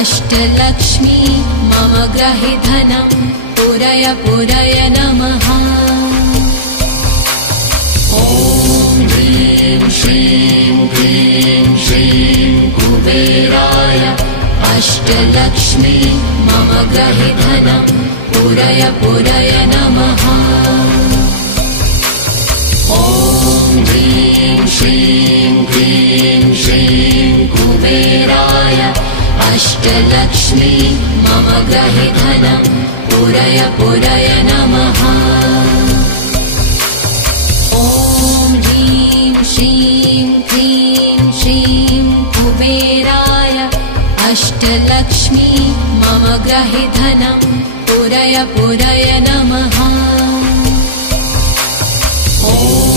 अष्टलक्ष्मी मम ग्रहे धनं पुरय पुरय नमः। ॐ ह्रीं श्रीं क्लीं श्रीं कुबेराय अष्टलक्ष्मी मम ग्रहे धनं पुरय पुरय नमः। ॐ ह्रीं श्रीं क्लीं श्रीं कुबेराय अष्टलक्ष्मी मम ग्रहे धनं पुरय पुरय नमः। ॐ ह्रीं श्रीं क्लीं श्रीं कुबेराय अष्टलक्ष्मी मम ग्रहे धनं पुरय पुरय नमः। ॐ